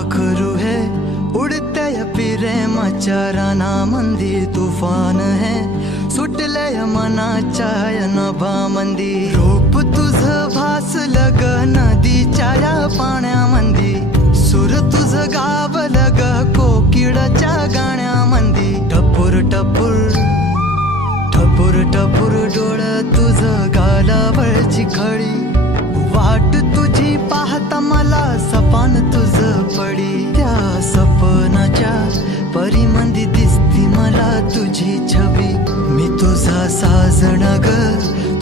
पाखरू है उडते प्रेमाच्या रानामंदी तुफान है सुटलय मनाच्या नभामंदी रूप तुझं भासलं ग नदीच्या या पाण्यामंदी सुर तुझं गावलं ग कोकिळाच्या गाण्यामंदी टपूर टपूर टपूर टपूर डोळं तुझं गालावरची खळी वाट तुझी पाहता मला सपान तुझं पडी त्या सपनाच्या परीमंदी दिसती मला तुझी छबी मी तुझा साजण ग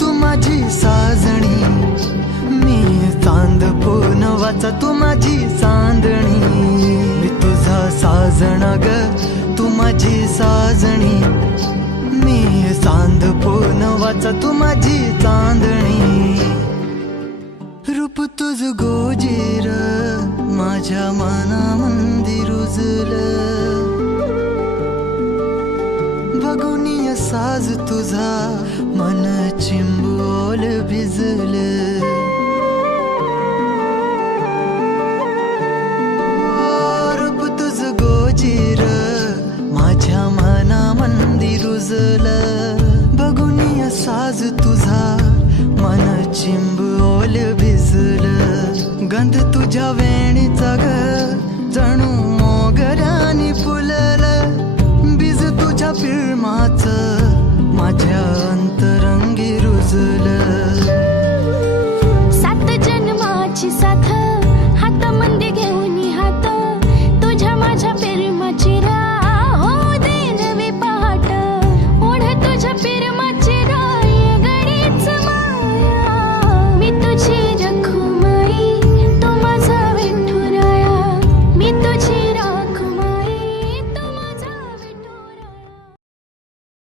तू माझी साजणी मी चांद पूनवाचा तू माझी चांदणी मी तुझा साजण ग तू माझी साजणी मी चांद पूनवाचा तू माझी चांदणी रूप तुझ गोजीर माझ्या मनामंदी रुजलं बघुनिय साज तुझा मन चिंबोल भिजलं रूप तुझ गोजीर माझ्या मनामंदी रुजलं बघुनिय साज तुझा मन चिंबोल भिजलं गंध तुझ्या वेणीचा ग जणू मोगऱ्या